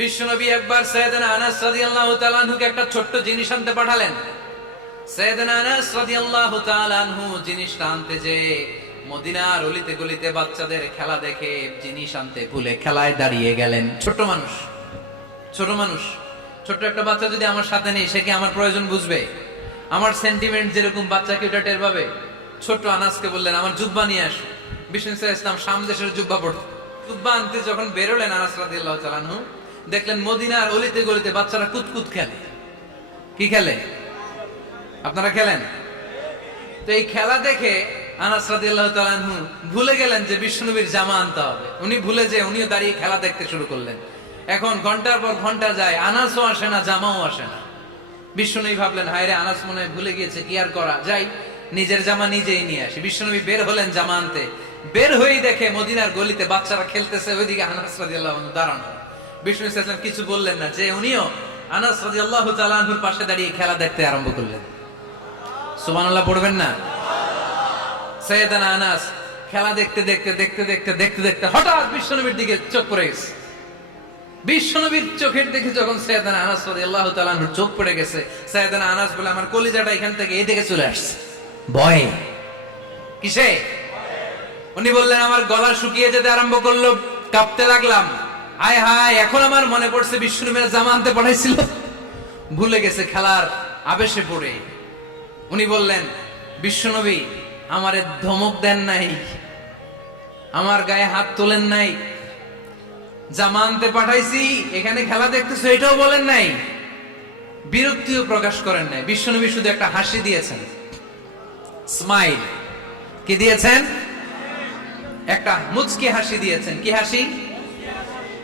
বিশ্বনবী একবার সাইয়েদনা আনাস রাদিয়াল্লাহু তাআলা আনহুকে একটা ছোট্ট জিনিস আনতে পাঠালেন। সাইয়েদনা আনাস রাদিয়াল্লাহু তাআলা আনহু জিনিসটা আনতে যে মদিনার অলিতে গলিতে বাচ্চাদের খেলা দেখে জিনিস আনতে ভুলে খেলায় দাঁড়িয়ে গেলেন। ছোট মানুষ, ছোট্ট একটা বাচ্চা যদি আমার সাথে নেই, সে কি আমার প্রয়োজন বুঝবে? আমার সেন্টিমেন্ট যেরকম বাচ্চাকে ওটা টের পাবে। ছোট্ট আনাসকে বললেন, আমার জুব্বা নিয়ে আসো। বিষ্ণু ইসলাম শাম দেশের জুব্বা পড়তো। জুব্বা আনতে যখন বেরোলেন আনাস রাদিয়াল্লাহু তাআলা আনহু, দেখলেন মদিনার অলিতে গলিতে বাচ্চারা কুতকুত খেলে। কি খেলে? আপনারা খেলেন তো? এই খেলা দেখে আনাস রাদিয়াল্লাহু তাআলা আনহু ভুলে গেলেন যে বিশ্বনবীর জামা আনতে হবে। উনি ভুলে যে উনিও দাঁড়িয়ে খেলা দেখতে শুরু করলেন। এখন ঘন্টার পর ঘন্টা যায়, আনাসও আসে না, জামাও আসে না। বিশ্বনবী ভাবলেন, হায় রে, আনাস মনে হয় ভুলে গিয়েছে, কি আর করা যাই, নিজের জামা নিজেই নিয়ে আসি। বিশ্বনবী বের হলেন জামা আনতে। বের হয়েই দেখে মদিনার গলিতে বাচ্চারা খেলতেছে, ওইদিকে আনাস রাদিয়াল্লাহু আনহু দাঁড়ানো। বিষ্ণু ইসলাম কিছু বললেন না, যে উনিও আনাস রাদিয়াল্লাহু তাআলা আনহুর পাশে দাঁড়িয়ে খেলা দেখতে আরম্ভ করলেন। সুবহানাল্লাহ পড়বেন না? সাইয়েদনা আনাস খেলা দেখতে হঠাৎ বিশ্বনবীর দিকে চোখ পড়ে গেছে। বিশ্বনবীর চোখের দিকে যখন সাইয়েদনা আনাস রাদিয়াল্লাহু তাআলা আনহুর চোখ পড়ে গেছে, সাইয়েদনা আনাস বলে, আমার কলিজাটা এখান থেকে এই দিকে চলে আসছে ভয়ে। কিসে? উনি বললেন, আমার গলা শুকিয়ে যেতে আরম্ভ করলো, কাঁপতে লাগলাম। হায় হায়, এখন আমার মনে পড়ছে বিশ্বনবীর জামা আনতে পাঠাইছিল, ভুলে গেছে খেলার আবেশে পড়ে। উনি বললেন, বিশ্বনবী আমারে ধমক দেন নাই, আমার গায়ে হাত তোলেন নাই, জামা আনতে পাঠাইছি, এখানে খেলা দেখতেছো এটাও বলেন নাই, বিরক্তিও প্রকাশ করেন নাই। বিশ্বনবী শুধু একটা হাসি দিয়েছেন, স্মাইল। কি দিয়েছেন? একটা মুচকি হাসি দিয়েছেন। কি হাসি?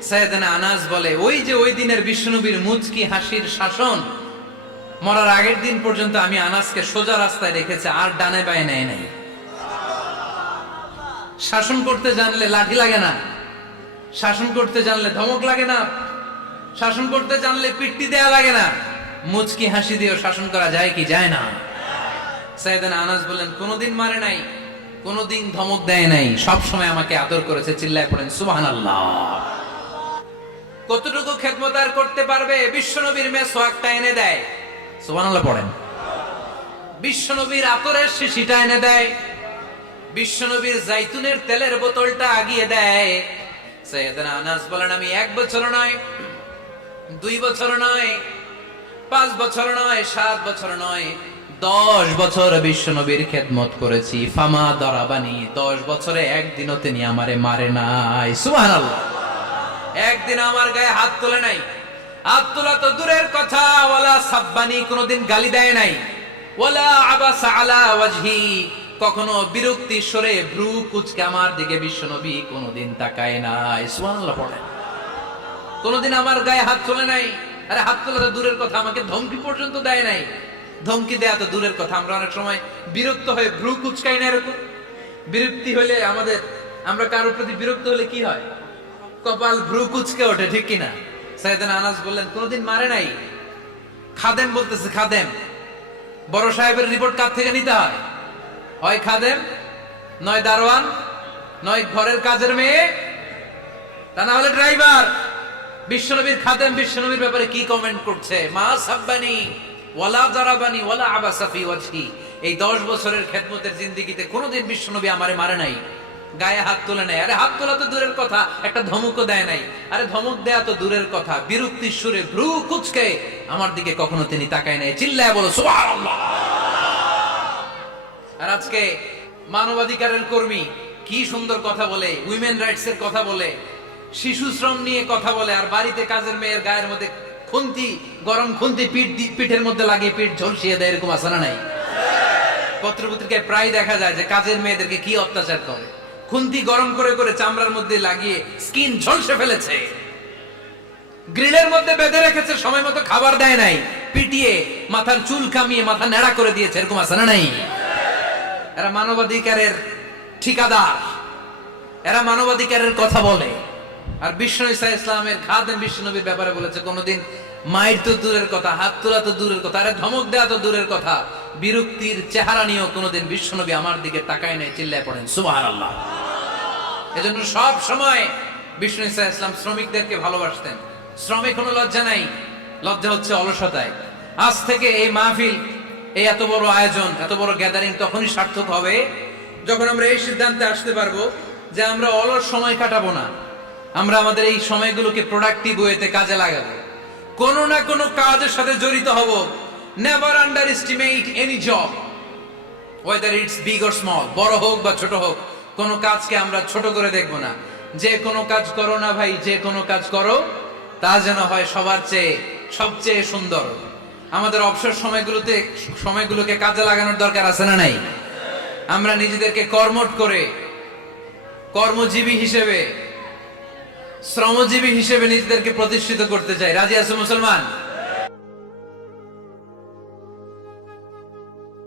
সাইয়েদনা আনাস বলে, ওই যে ওই দিনের বিশ্বনবীর মুচকি হাসির শাসন মরার আগের দিন পর্যন্ত আমি আনাসকে সোজা রাস্তায় রেখেছি, আর ডানে বায়ে নেয় নাই। শাসন করতে জানলে লাঠি লাগে না, শাসন করতে জানলে ধমক লাগে না, শাসন করতে জানলে পিট্টি দেয়া লাগে না। মুচকি হাসি দিয়েও শাসন করা যায় কি যায় না? সাইয়েদনা আনাস বললেন, কোনোদিন মারে নাই, কোনোদিন ধমক দেয় নাই, সব সময় আমাকে আদর করেছে। চিল্লায় পড়েন সুবহানাল্লাহ। কতটুকু খেদমত আর করতে পারবে? বিশ্বনবীর মেসওয়াকটা এনে দেয়, সুবহানাল্লাহ পড়েন। বিশ্বনবীর আতরের শিশিটা এনে দেয়, বিশ্বনবীর জাইতুনের তেলের বোতলটা আগিয়ে দেয়। সাইয়েদনা আনাস বলেন, আমি 1 বছর নয়, 2 বছর নয়, 5 বছর নয়, 7 বছর নয়, 10 বছর বিশ্বনবীর খেদমত করেছি। ফামা দরাবানি, 10 বছরে একদিনও তিনি আমারে মারে নাই। সুবহানাল্লাহ। একদিন আমার গায়ে হাত তোলে নাই, হাত তোলা তো দূরের কথা, ওয়ালা সাব্বানি, কোনদিন গালি দেয় নাই, ওয়ালা আবাসা আলা ওয়াজহি, কখনো বিরক্তি স্বরে ভ্রু কুঁচকে আমার দিকে বিশ্বনবী কোনদিন তাকায় নাই। সুবহানাল্লাহ পড়েন। কোনদিন আমার গায়ে হাত তোলে নাই। আরে হাত তোলা তো দূরের কথা, আমাকে ধমকি পর্যন্ত দেয় নাই। ধমকি দেয়া তো দূরের কথা, আমরা অনেক সময় বিরক্ত হয়ে ভ্রু কুঁচকাই না। এরকম বিরক্তি হলে আমরা কারোর প্রতি বিরক্ত হলে কি হয়? কপাল ভ্রু কুঁচকে ওঠে, ঠিক কিনা? সাইয়েদনা আনাস বললেন, কোনদিন মারে নাই। খাদেম বলতেছে, খাদেম, বড় সাহেবের রিপোর্ট কার থেকে নিতে হয়? হয় খাদেম, নয় দারোয়ান, নয় ঘরের কাজের মেয়ে, তা না হলে ড্রাইভার। বিশ্বনবীর খাদেম বিশ্বনবীর ব্যাপারে কি কমেন্ট করছে? মা সাব্বানি ওয়ালা জারাবানি ওয়ালা আবাসা ফি ওয়াজহি। এই 10 বছরের খেদমতের জিন্দেগিতে কোনোদিন বিশ্বনবী আমারে মারে নাই, গায়ে হাত তোলে নাই। আরে হাত তোলা তো দূরের কথা, একটা ধমকও দেয় নাই। আরে ধমক দেয়া তো দূরের কথা, বিরক্তির সুরে ভ্রু কুঁচকে আমার দিকে কখনো তিনি তাকায় নাই। চিল্লায় বলো সুবহানাল্লাহ। আর আজকে মানবাধিকারের কর্মী কি সুন্দর কথা বলে, উইমেন রাইটস এর কথা বলে, শিশু শ্রম নিয়ে কথা বলে, আর বাড়িতে কাজের মেয়ের গায়ের মধ্যে খুন্তি, গরম খুন্তি পিঠের মধ্যে লাগিয়ে পিঠ ঝলসিয়ে দেয়। এরকম আছে না নাই? পত্রপত্রিকায় প্রায় দেখা যায় যে কাজের মেয়েদেরকে কি অত্যাচার করে। খুন্তি গরম করে করে চামড়ার মধ্যে লাগিয়ে স্কিন ঝলসে ফেলেছে, গ্রিলের মধ্যে বেঁধে রেখেছে, সময় মতো খাবার দেয় নাই, পিটিয়ে মাথার চুল কামিয়ে মাথা নেড়া করে দিয়েছে। এরকম আছে না নাই? এরা মানবাধিকারের ঠিকাদার, এরা মানবাধিকারের কথা বলে। আর বিষ্ণু ঈসা ইসলামের খাদেম বিশ্বনবীর ব্যাপারে বলেছে, কোনদিন মায়ের তো দূরের কথা, হাত তোলা তো দূরের কথা, আরে ধমক দেওয়া তো দূরের কথা, বিরক্তির চেহারা নিয়েও কোনদিন বিশ্বনবী আমার দিকে তাকায় নাই। চিল্লায় পড়েন সুবহানাল্লাহ। এজন্য সব সময় বিষ্ণু ঈসা ইসলাম শ্রমিকদেরকে ভালোবাসতেন। শ্রমে কোনো লজ্জা নাই, লজ্জা হচ্ছে অলসতায়। আজ থেকে এই মাহফিল, এই এত বড় আয়োজন, এত বড় গ্যাদারিং তখনই সার্থক হবে যখন আমরা এই সিদ্ধান্তে আসতে পারবো যে আমরা অলস সময় কাটাবো না, আমরা আমাদের এই সময়গুলোকে প্রোডাক্টিভ ওয়েতে কাজে লাগাবো, কোনো না কোনো কাজের সাথে জড়িত হব। Never under estimate any job, whether it's big or small, বড় হোক বা ছোট হোক, কোনো কাজকে আমরা ছোট করে দেখবো না। যে কোনো কাজ করো না ভাই, যে কোনো কাজ করো তা যেন হয় সবার চেয়ে সবচেয়ে সুন্দর। আমাদের অবসর সময়গুলোকে কাজে লাগানোর দরকার আছে না নাই? আমরা নিজেদেরকে কর্মঠ করে, কর্মজীবী হিসেবে, শ্রমজীবী হিসেবে নিজেদেরকে প্রতিষ্ঠিত করতে চাই। রাজি আছো মুসলমান?